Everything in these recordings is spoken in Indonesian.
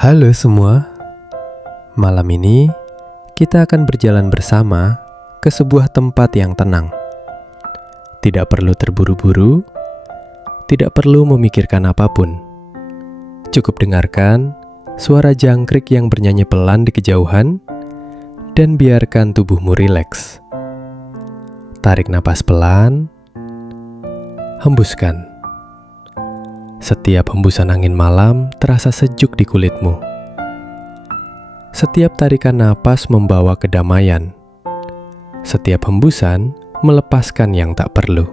Halo semua, malam ini kita akan berjalan bersama ke sebuah tempat yang tenang. Tidak perlu terburu-buru, tidak perlu memikirkan apapun. Cukup dengarkan suara jangkrik yang bernyanyi pelan di kejauhan dan biarkan tubuhmu rileks. Tarik napas pelan, hembuskan. Setiap hembusan angin malam terasa sejuk di kulitmu. Setiap tarikan napas membawa kedamaian. Setiap hembusan melepaskan yang tak perlu.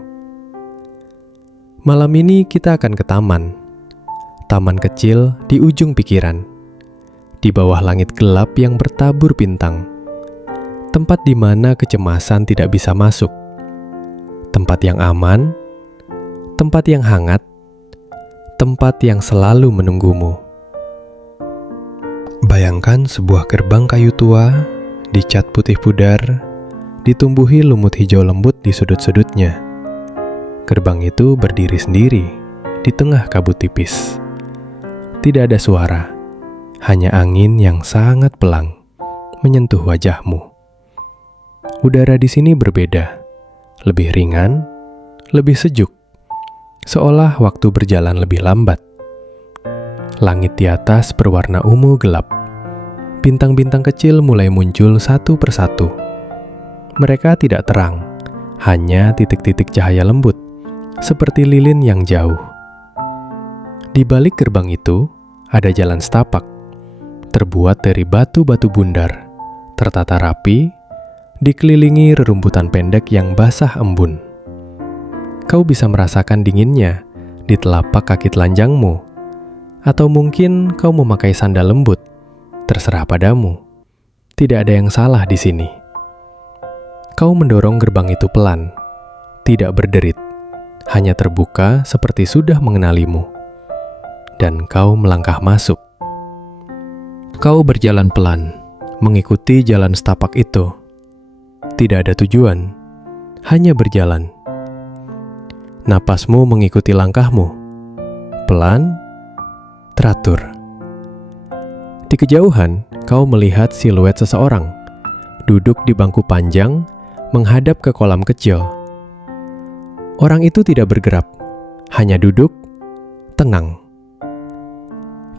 Malam ini kita akan ke taman. Taman kecil di ujung pikiran. Di bawah langit gelap yang bertabur bintang. Tempat di mana kecemasan tidak bisa masuk. Tempat yang aman. Tempat yang hangat. Tempat yang selalu menunggumu. Bayangkan sebuah gerbang kayu tua, dicat putih pudar, ditumbuhi lumut hijau lembut di sudut-sudutnya. Gerbang itu berdiri sendiri di tengah kabut tipis. Tidak ada suara, hanya angin yang sangat pelan menyentuh wajahmu. Udara di sini berbeda, lebih ringan, lebih sejuk. Seolah waktu berjalan lebih lambat. Langit di atas berwarna ungu gelap. Bintang-bintang kecil mulai muncul satu persatu. Mereka tidak terang, hanya titik-titik cahaya lembut, seperti lilin yang jauh. Di balik gerbang itu, ada jalan setapak, terbuat dari batu-batu bundar, tertata rapi, dikelilingi rerumputan pendek yang basah embun. Kau bisa merasakan dinginnya di telapak kaki telanjangmu, atau mungkin kau memakai sandal lembut. Terserah padamu. Tidak ada yang salah di sini. Kau mendorong gerbang itu pelan, tidak berderit, hanya terbuka seperti sudah mengenalimu. Dan kau melangkah masuk. Kau berjalan pelan, mengikuti jalan setapak itu. Tidak ada tujuan, hanya berjalan. Napasmu mengikuti langkahmu, pelan, teratur. Di kejauhan, kau melihat siluet seseorang, duduk di bangku panjang, menghadap ke kolam kecil. Orang itu tidak bergerak, hanya duduk, tenang.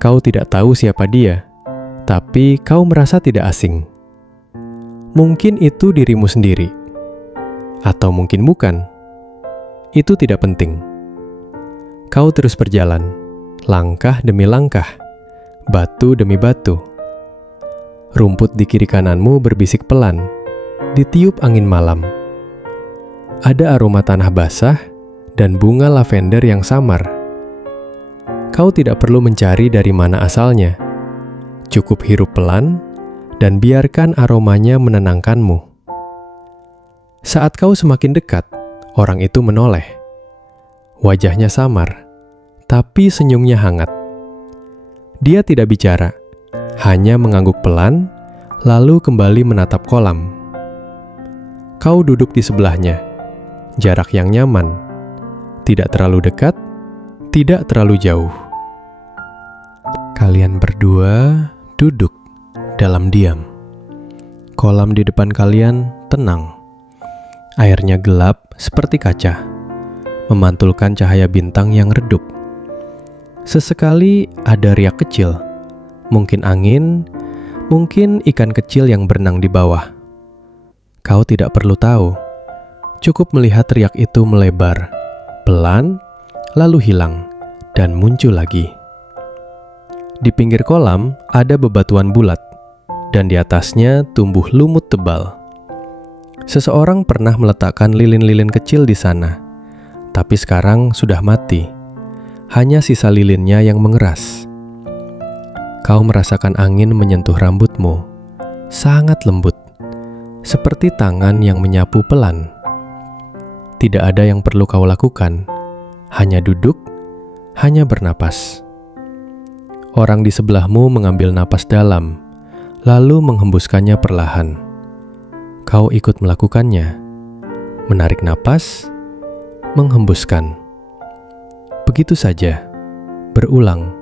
Kau tidak tahu siapa dia, tapi kau merasa tidak asing. Mungkin itu dirimu sendiri, atau mungkin bukan. Itu tidak penting. Kau terus berjalan, langkah demi langkah, batu demi batu. Rumput di kiri kananmu berbisik pelan, ditiup angin malam. Ada aroma tanah basah dan bunga lavender yang samar. Kau tidak perlu mencari dari mana asalnya. Cukup hirup pelan dan biarkan aromanya menenangkanmu. Saat kau semakin dekat, orang itu menoleh. Wajahnya samar, tapi senyumnya hangat. Dia tidak bicara, hanya mengangguk pelan, lalu kembali menatap kolam. Kau duduk di sebelahnya, jarak yang nyaman, tidak terlalu dekat, tidak terlalu jauh. Kalian berdua duduk dalam diam. Kolam di depan kalian tenang. Airnya gelap seperti kaca, memantulkan cahaya bintang yang redup. Sesekali ada riak kecil, mungkin angin, mungkin ikan kecil yang berenang di bawah. Kau tidak perlu tahu, cukup melihat riak itu melebar, pelan, lalu hilang, dan muncul lagi. Di pinggir kolam ada bebatuan bulat, dan di atasnya tumbuh lumut tebal. Seseorang pernah meletakkan lilin-lilin kecil di sana, tapi sekarang sudah mati. Hanya sisa lilinnya yang mengeras. Kau merasakan angin menyentuh rambutmu, sangat lembut, seperti tangan yang menyapu pelan. Tidak ada yang perlu kau lakukan, hanya duduk, hanya bernapas. Orang di sebelahmu mengambil napas dalam, lalu menghembuskannya perlahan. Kau ikut melakukannya, menarik napas, menghembuskan. Begitu saja, berulang,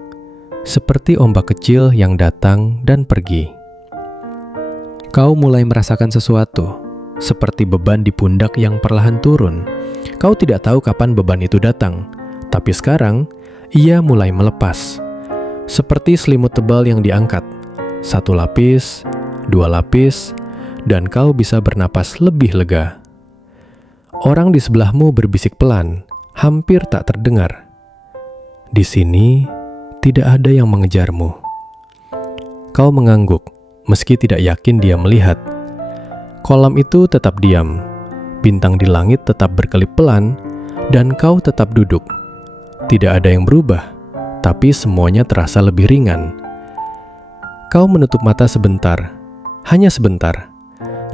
seperti ombak kecil yang datang dan pergi. Kau mulai merasakan sesuatu, seperti beban di pundak yang perlahan turun. Kau tidak tahu kapan beban itu datang, tapi sekarang ia mulai melepas. Seperti selimut tebal yang diangkat, 1 lapis, 2 lapis, dan kau bisa bernapas lebih lega. Orang di sebelahmu berbisik pelan, hampir tak terdengar. Di sini tidak ada yang mengejarmu. Kau mengangguk, meski tidak yakin dia melihat. Kolam itu tetap diam, bintang di langit tetap berkelip pelan, dan kau tetap duduk. Tidak ada yang berubah, tapi semuanya terasa lebih ringan. Kau menutup mata sebentar, hanya sebentar,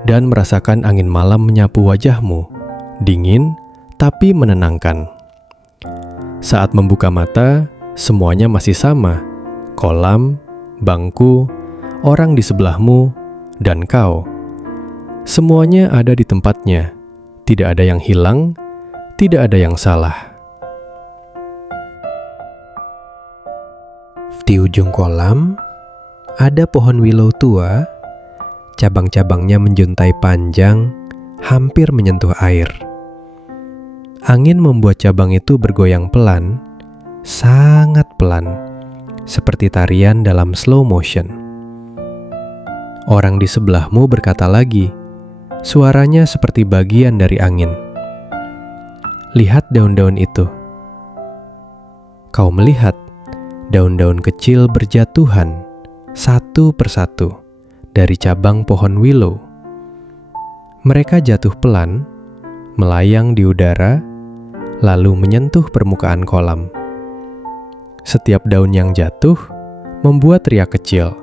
dan merasakan angin malam menyapu wajahmu. Dingin, tapi menenangkan. Saat membuka mata, semuanya masih sama. Kolam, bangku, orang di sebelahmu, dan kau. Semuanya ada di tempatnya. Tidak ada yang hilang, tidak ada yang salah. Di ujung kolam, ada pohon willow tua. Cabang-cabangnya menjuntai panjang, hampir menyentuh air. Angin membuat cabang itu bergoyang pelan, sangat pelan, seperti tarian dalam slow motion. Orang di sebelahmu berkata lagi, suaranya seperti bagian dari angin. Lihat daun-daun itu. Kau melihat daun-daun kecil berjatuhan satu persatu dari cabang pohon willow. Mereka jatuh pelan, melayang di udara, lalu menyentuh permukaan kolam. Setiap daun yang jatuh membuat riak kecil,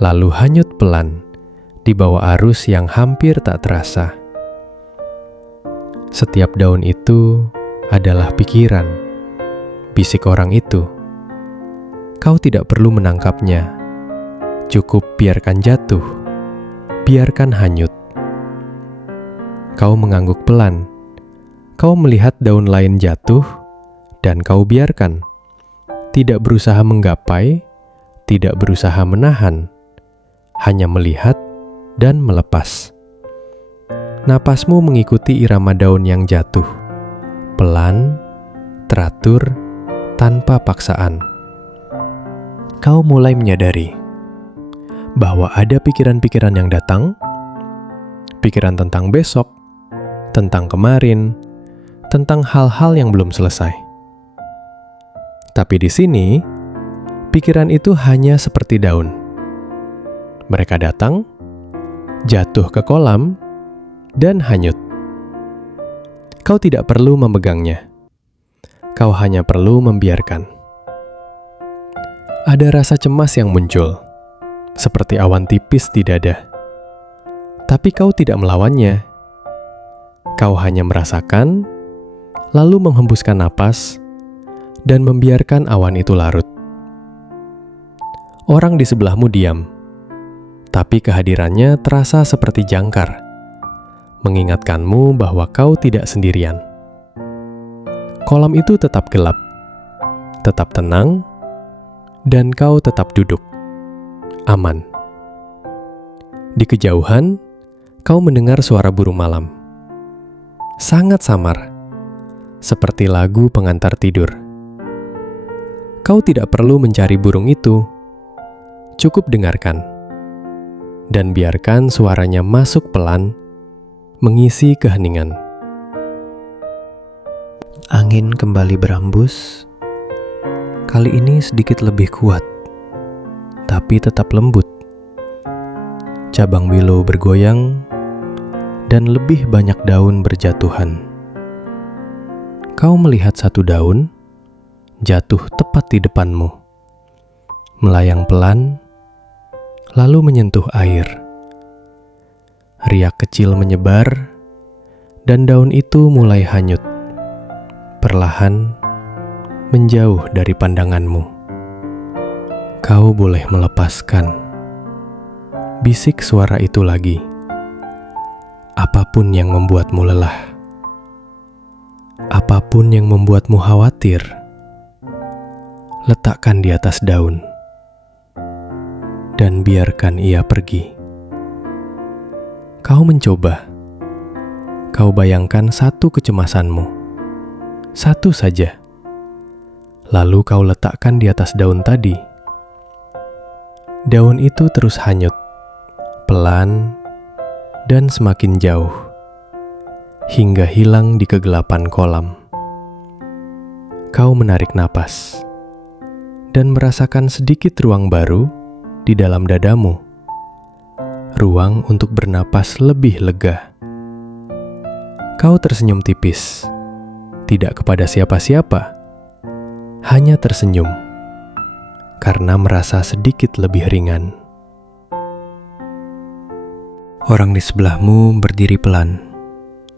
lalu hanyut pelan di bawah arus yang hampir tak terasa. Setiap daun itu adalah pikiran, bisik orang itu. Kau tidak perlu menangkapnya, cukup biarkan jatuh, biarkan hanyut. Kau mengangguk pelan. Kau melihat daun lain jatuh, dan kau biarkan. Tidak berusaha menggapai, tidak berusaha menahan, hanya melihat dan melepas. Napasmu mengikuti irama daun yang jatuh, pelan, teratur, tanpa paksaan. Kau mulai menyadari bahwa ada pikiran-pikiran yang datang, pikiran tentang besok, tentang kemarin, tentang hal-hal yang belum selesai. Tapi di sini, pikiran itu hanya seperti daun. Mereka datang, jatuh ke kolam, dan hanyut. Kau tidak perlu memegangnya. Kau hanya perlu membiarkan. Ada rasa cemas yang muncul, seperti awan tipis di dada. Tapi kau tidak melawannya. Kau hanya merasakan, lalu menghembuskan napas, dan membiarkan awan itu larut. Orang di sebelahmu diam, tapi kehadirannya terasa seperti jangkar, mengingatkanmu bahwa kau tidak sendirian. Kolam itu tetap gelap, tetap tenang, dan kau tetap duduk, aman. Di kejauhan, kau mendengar suara burung malam. Sangat samar, seperti lagu pengantar tidur. Kau tidak perlu mencari burung itu, cukup dengarkan, dan biarkan suaranya masuk pelan, mengisi keheningan. Angin kembali berhembus, kali ini sedikit lebih kuat, tapi tetap lembut. Cabang willow bergoyang, dan lebih banyak daun berjatuhan. Kau melihat satu daun jatuh tepat di depanmu, melayang pelan, lalu menyentuh air. Riak kecil menyebar, dan daun itu mulai hanyut, perlahan menjauh dari pandanganmu. Kau boleh melepaskan. Bisik suara itu lagi. Apapun yang membuatmu lelah, apapun yang membuatmu khawatir, letakkan di atas daun, dan biarkan ia pergi. Kau mencoba. Kau bayangkan satu kecemasanmu, satu saja. Lalu kau letakkan di atas daun tadi. Daun itu terus hanyut, pelan, dan semakin jauh, hingga hilang di kegelapan kolam. Kau menarik napas, dan merasakan sedikit ruang baru di dalam dadamu. Ruang untuk bernapas lebih lega. Kau tersenyum tipis, tidak kepada siapa-siapa, hanya tersenyum, karena merasa sedikit lebih ringan. Orang di sebelahmu berdiri pelan,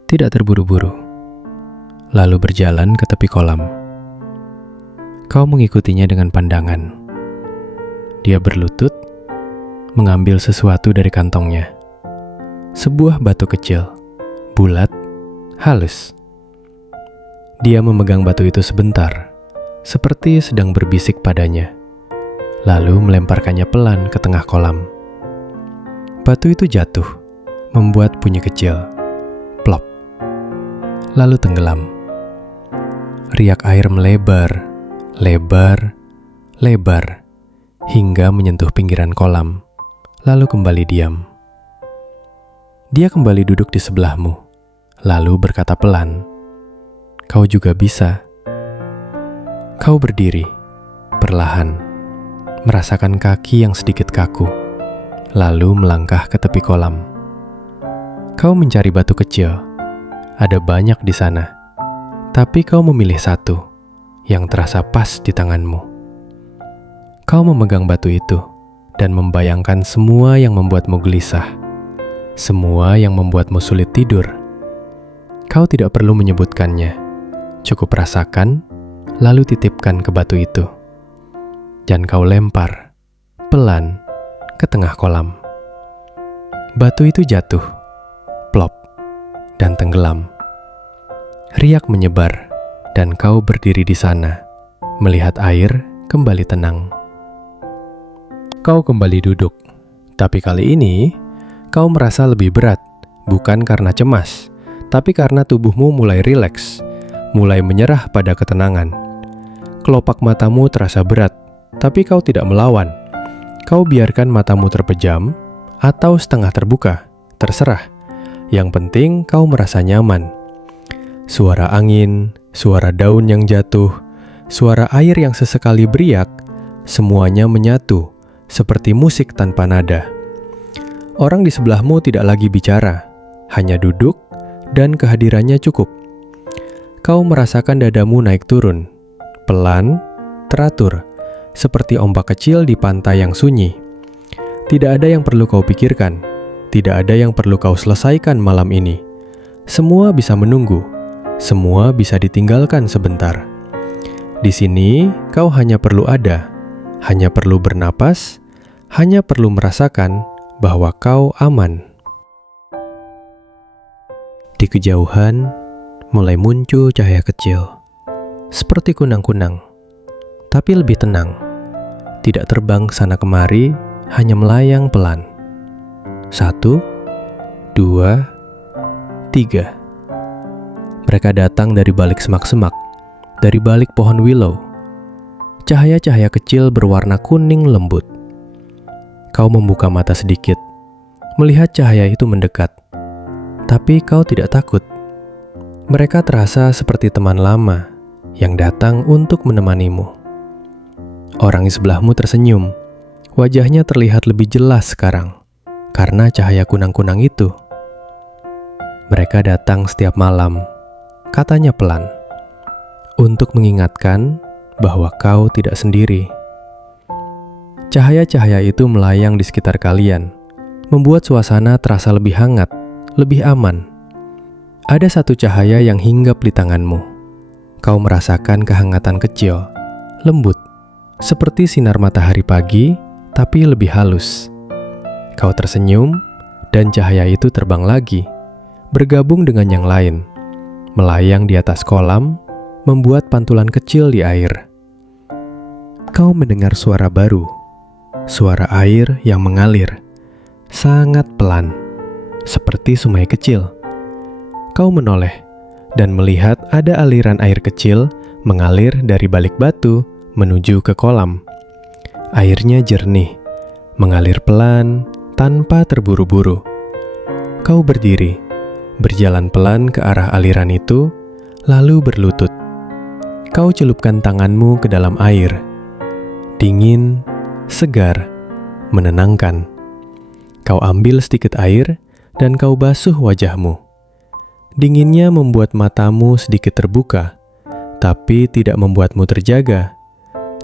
tidak terburu-buru, lalu berjalan ke tepi kolam. Kau mengikutinya dengan pandangan. Dia berlutut, mengambil sesuatu dari kantongnya. Sebuah batu kecil, bulat, halus. Dia memegang batu itu sebentar, seperti sedang berbisik padanya, lalu melemparkannya pelan ke tengah kolam. Batu itu jatuh, membuat bunyi kecil, plop, lalu tenggelam. Riak air melebar, lebar, lebar, hingga menyentuh pinggiran kolam, lalu kembali diam. Dia kembali duduk di sebelahmu, lalu berkata pelan, "Kau juga bisa." Kau berdiri, perlahan, merasakan kaki yang sedikit kaku, lalu melangkah ke tepi kolam. Kau mencari batu kecil, ada banyak di sana, tapi kau memilih satu yang terasa pas di tanganmu. Kau memegang batu itu dan membayangkan semua yang membuatmu gelisah, semua yang membuatmu sulit tidur. Kau tidak perlu menyebutkannya, cukup rasakan, lalu titipkan ke batu itu. Dan kau lempar, pelan, ke tengah kolam. Batu itu jatuh, plop, dan tenggelam. Riak menyebar, dan kau berdiri di sana, melihat air kembali tenang. Kau kembali duduk, tapi kali ini kau merasa lebih berat, bukan karena cemas, tapi karena tubuhmu mulai rileks, mulai menyerah pada ketenangan. Kelopak matamu terasa berat, tapi kau tidak melawan. Kau biarkan matamu terpejam atau setengah terbuka, terserah. Yang penting kau merasa nyaman. Suara angin, suara daun yang jatuh, suara air yang sesekali beriak, semuanya menyatu seperti musik tanpa nada. Orang di sebelahmu tidak lagi bicara, hanya duduk, dan kehadirannya cukup. Kau merasakan dadamu naik turun, pelan, teratur, seperti ombak kecil di pantai yang sunyi. Tidak ada yang perlu kau pikirkan, tidak ada yang perlu kau selesaikan malam ini. Semua bisa menunggu, semua bisa ditinggalkan sebentar. Di sini, kau hanya perlu ada, hanya perlu bernapas, hanya perlu merasakan bahwa kau aman. Di kejauhan, mulai muncul cahaya kecil, seperti kunang-kunang, tapi lebih tenang. Tidak terbang sana kemari, hanya melayang pelan. 1, 2, 3. Mereka datang dari balik semak-semak, dari balik pohon willow. Cahaya-cahaya kecil berwarna kuning lembut. Kau membuka mata sedikit, melihat cahaya itu mendekat. Tapi kau tidak takut. Mereka terasa seperti teman lama yang datang untuk menemanimu. Orang di sebelahmu tersenyum. Wajahnya terlihat lebih jelas sekarang karena cahaya kunang-kunang itu. Mereka datang setiap malam, katanya pelan, untuk mengingatkan bahwa kau tidak sendiri. Cahaya-cahaya itu melayang di sekitar kalian, membuat suasana terasa lebih hangat, lebih aman. Ada satu cahaya yang hinggap di tanganmu. Kau merasakan kehangatan kecil, lembut, seperti sinar matahari pagi, tapi lebih halus. Kau tersenyum, dan cahaya itu terbang lagi, bergabung dengan yang lain, melayang di atas kolam, membuat pantulan kecil di air. kau mendengar suara baru, suara air yang mengalir, sangat pelan, seperti sungai kecil. Kau menoleh dan melihat ada aliran air kecil mengalir dari balik batu menuju ke kolam. Airnya jernih, mengalir pelan tanpa terburu-buru. Kau berdiri, berjalan pelan ke arah aliran itu, lalu berlutut. Kau celupkan tanganmu ke dalam air. Dingin, segar, menenangkan. Kau ambil sedikit air dan kau basuh wajahmu. Dinginnya membuat matamu sedikit terbuka, tapi tidak membuatmu terjaga,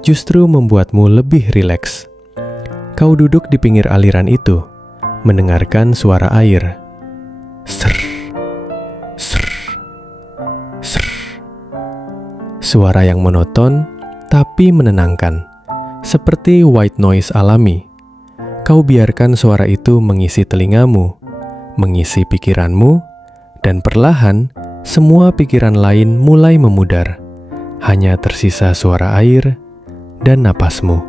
justru membuatmu lebih rileks. Kau duduk di pinggir aliran itu, mendengarkan suara air. Ser, ser, ser. Suara yang monoton, tapi menenangkan, seperti white noise alami. Kau biarkan suara itu mengisi telingamu, mengisi pikiranmu, dan perlahan semua pikiran lain mulai memudar. Hanya tersisa suara air dan napasmu.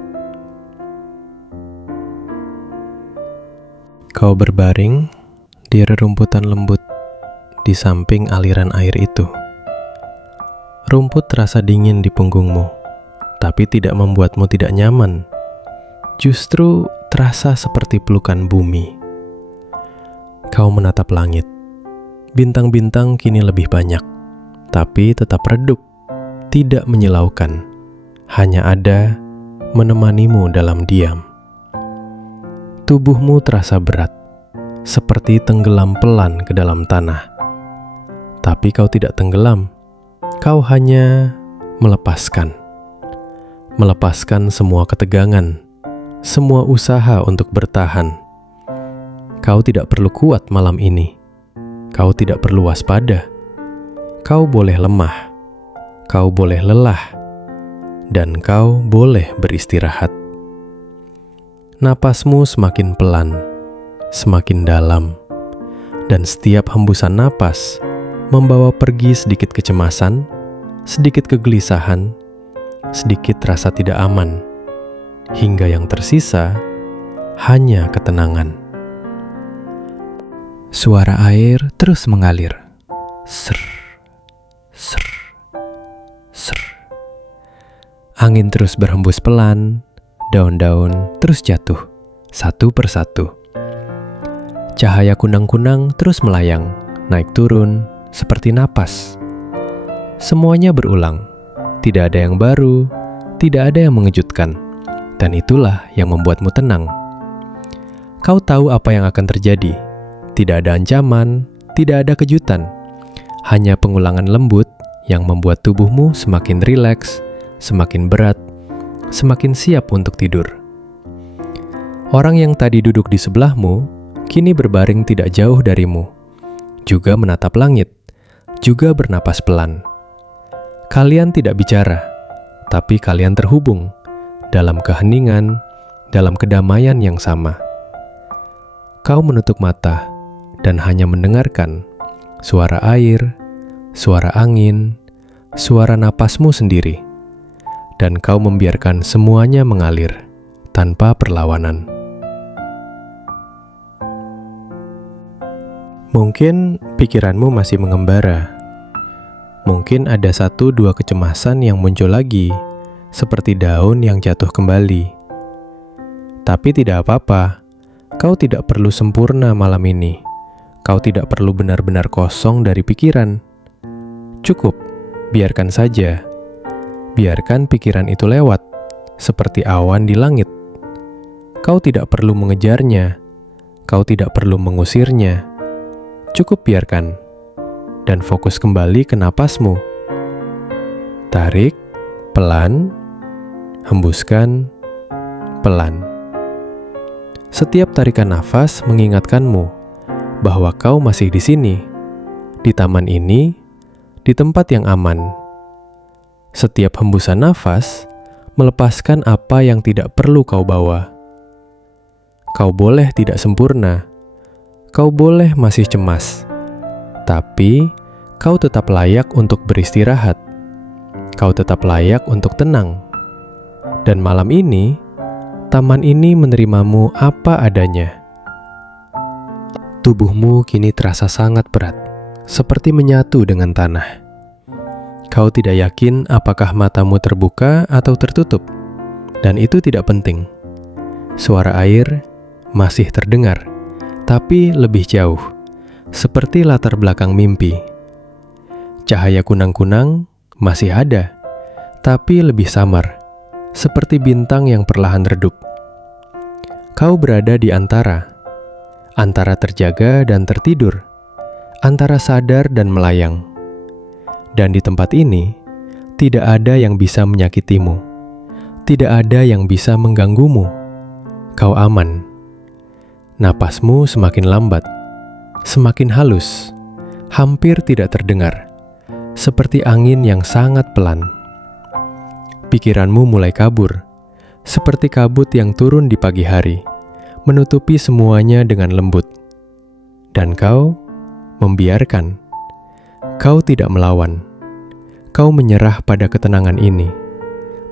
Kau berbaring di rerumputan lembut di samping aliran air itu. Rumput terasa dingin di punggungmu, tapi tidak membuatmu tidak nyaman. Justru terasa seperti pelukan bumi. Kau menatap langit. Bintang-bintang kini lebih banyak, tapi tetap redup, tidak menyilaukan. Hanya ada menemanimu dalam diam. Tubuhmu terasa berat, seperti tenggelam pelan ke dalam tanah. Tapi kau tidak tenggelam, kau hanya melepaskan. Melepaskan semua ketegangan, semua usaha untuk bertahan. Kau tidak perlu kuat malam ini. Kau tidak perlu waspada. Kau boleh lemah. Kau boleh lelah. Dan kau boleh beristirahat. Napasmu semakin pelan, semakin dalam. Dan setiap hembusan napas membawa pergi sedikit kecemasan, sedikit kegelisahan, sedikit rasa tidak aman. Hingga yang tersisa hanya ketenangan. Suara air terus mengalir. Ser, ser, ser. Angin terus berhembus pelan, daun-daun terus jatuh, satu persatu. Cahaya kunang-kunang terus melayang, naik turun, seperti napas. Semuanya berulang, tidak ada yang baru, tidak ada yang mengejutkan, dan itulah yang membuatmu tenang. Kau tahu apa yang akan terjadi. Tidak ada ancaman, tidak ada kejutan. Hanya pengulangan lembut yang membuat tubuhmu semakin rileks, semakin berat, semakin siap untuk tidur. Orang yang tadi duduk di sebelahmu, kini berbaring tidak jauh darimu. Juga menatap langit, juga bernapas pelan. Kalian tidak bicara, tapi kalian terhubung dalam keheningan, dalam kedamaian yang sama. Kau menutup mata dan hanya mendengarkan suara air, suara angin, suara napasmu sendiri. Dan kau membiarkan semuanya mengalir tanpa perlawanan. Mungkin pikiranmu masih mengembara. Mungkin ada 1-2 kecemasan yang muncul lagi, seperti daun yang jatuh kembali. Tapi tidak apa-apa, kau tidak perlu sempurna malam ini. Kau tidak perlu benar-benar kosong dari pikiran. Cukup, biarkan saja. Biarkan pikiran itu lewat, seperti awan di langit. Kau tidak perlu mengejarnya. Kau tidak perlu mengusirnya. Cukup biarkan. Dan fokus kembali ke napasmu. Tarik, pelan. Hembuskan, pelan. Setiap tarikan nafas mengingatkanmu bahwa kau masih di sini, di taman ini, di tempat yang aman. Setiap hembusan nafas melepaskan apa yang tidak perlu kau bawa. Kau boleh tidak sempurna, kau boleh masih cemas, tapi kau tetap layak untuk beristirahat. Kau tetap layak untuk tenang. Dan malam ini, taman ini menerimamu apa adanya. Tubuhmu kini terasa sangat berat, seperti menyatu dengan tanah. Kau tidak yakin apakah matamu terbuka atau tertutup, dan itu tidak penting. Suara air masih terdengar, tapi lebih jauh, seperti latar belakang mimpi. Cahaya kunang-kunang masih ada, tapi lebih samar, seperti bintang yang perlahan redup. Kau berada di antara terjaga dan tertidur, antara sadar dan melayang. Dan di tempat ini, tidak ada yang bisa menyakitimu, tidak ada yang bisa mengganggumu. Kau aman. Napasmu semakin lambat, semakin halus, hampir tidak terdengar, seperti angin yang sangat pelan. Pikiranmu mulai kabur, seperti kabut yang turun di pagi hari, menutupi semuanya dengan lembut. Dan kau membiarkan. Kau tidak melawan. Kau menyerah pada ketenangan ini,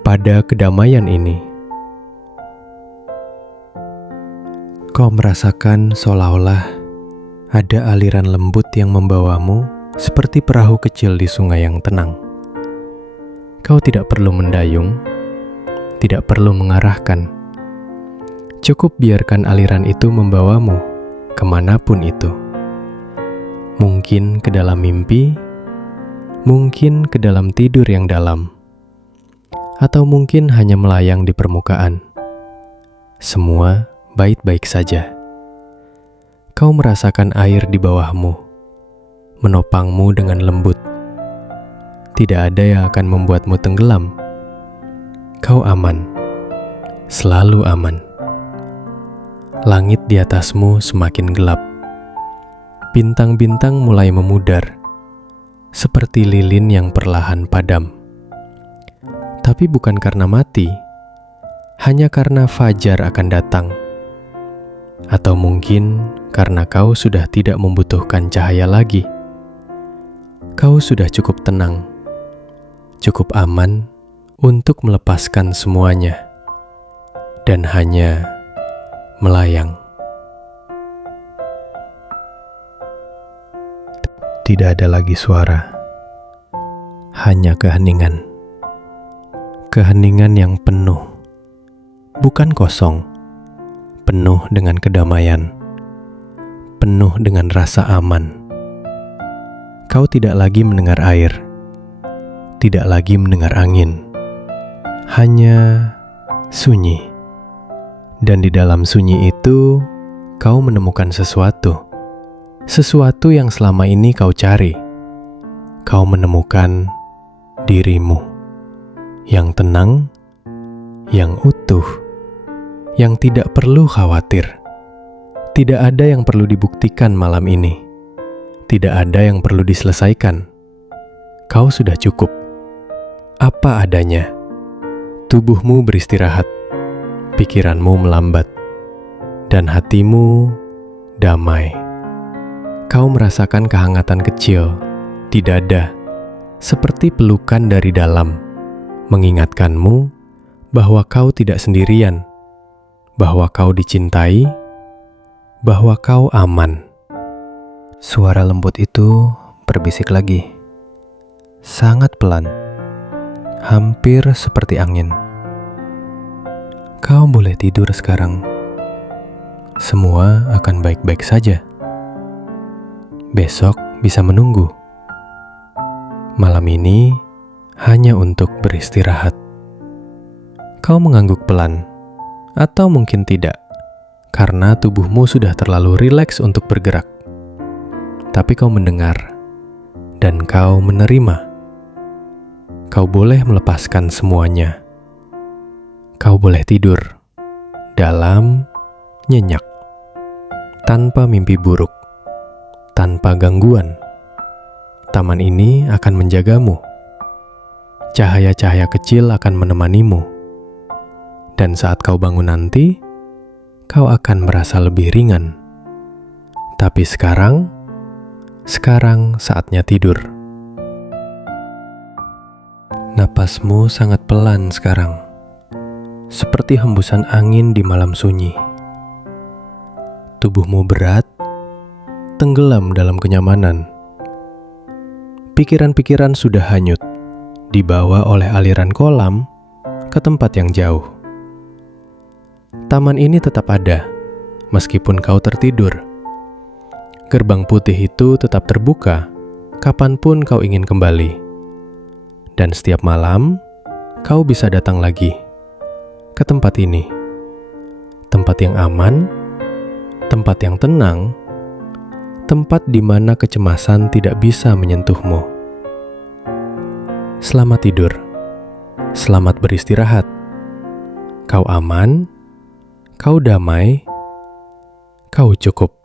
pada kedamaian ini. Kau merasakan seolah-olah ada aliran lembut yang membawamu seperti perahu kecil di sungai yang tenang. Kau tidak perlu mendayung, tidak perlu mengarahkan. Cukup biarkan aliran itu membawamu kemanapun itu. Mungkin ke dalam mimpi, mungkin ke dalam tidur yang dalam, atau mungkin hanya melayang di permukaan. Semua baik-baik saja. Kau merasakan air di bawahmu, menopangmu dengan lembut. Tidak ada yang akan membuatmu tenggelam. Kau aman, selalu aman. Langit di atasmu semakin gelap. Bintang-bintang mulai memudar, seperti lilin yang perlahan padam. Tapi bukan karena mati, hanya karena fajar akan datang. Atau mungkin karena kau sudah tidak membutuhkan cahaya lagi. Kau sudah cukup tenang, cukup aman untuk melepaskan semuanya, dan hanya melayang. Tidak ada lagi suara, hanya keheningan. Keheningan yang penuh, bukan kosong, penuh dengan kedamaian, penuh dengan rasa aman. Kau tidak lagi mendengar air, tidak lagi mendengar angin, hanya sunyi. Dan di dalam sunyi itu, kau menemukan sesuatu yang selama ini kau cari. Kau menemukan dirimu yang tenang, yang utuh, yang tidak perlu khawatir. Tidak ada yang perlu dibuktikan malam ini. Tidak ada yang perlu diselesaikan. Kau sudah cukup. Apa adanya. Tubuhmu beristirahat. Pikiranmu melambat. Dan hatimu damai. Kau merasakan kehangatan kecil di dada, seperti pelukan dari dalam, mengingatkanmu bahwa kau tidak sendirian, bahwa kau dicintai, bahwa kau aman. Suara lembut itu berbisik lagi, sangat pelan, hampir seperti angin. Kau boleh tidur sekarang. Semua akan baik-baik saja. Besok bisa menunggu. Malam ini hanya untuk beristirahat. Kau mengangguk pelan, atau mungkin tidak, karena tubuhmu sudah terlalu rileks untuk bergerak. Tapi kau mendengar, dan kau menerima. Kau boleh melepaskan semuanya. Kau boleh tidur dalam, nyenyak, tanpa mimpi buruk, tanpa gangguan. Taman ini akan menjagamu. Cahaya-cahaya kecil akan menemanimu. Dan saat kau bangun nanti, kau akan merasa lebih ringan. Tapi sekarang saatnya tidur. Napasmu sangat pelan sekarang. seperti hembusan angin di malam sunyi. Tubuhmu berat, tenggelam dalam kenyamanan. Pikiran-pikiran sudah hanyut, dibawa oleh aliran kolam ke tempat yang jauh. Taman ini tetap ada, meskipun kau tertidur. Gerbang putih itu tetap terbuka, kapanpun kau ingin kembali. Dan setiap malam, kau bisa datang lagi ke tempat ini. Tempat yang aman, tempat yang tenang, tempat di mana kecemasan tidak bisa menyentuhmu. Selamat tidur, selamat beristirahat. Kau aman, kau damai, kau cukup.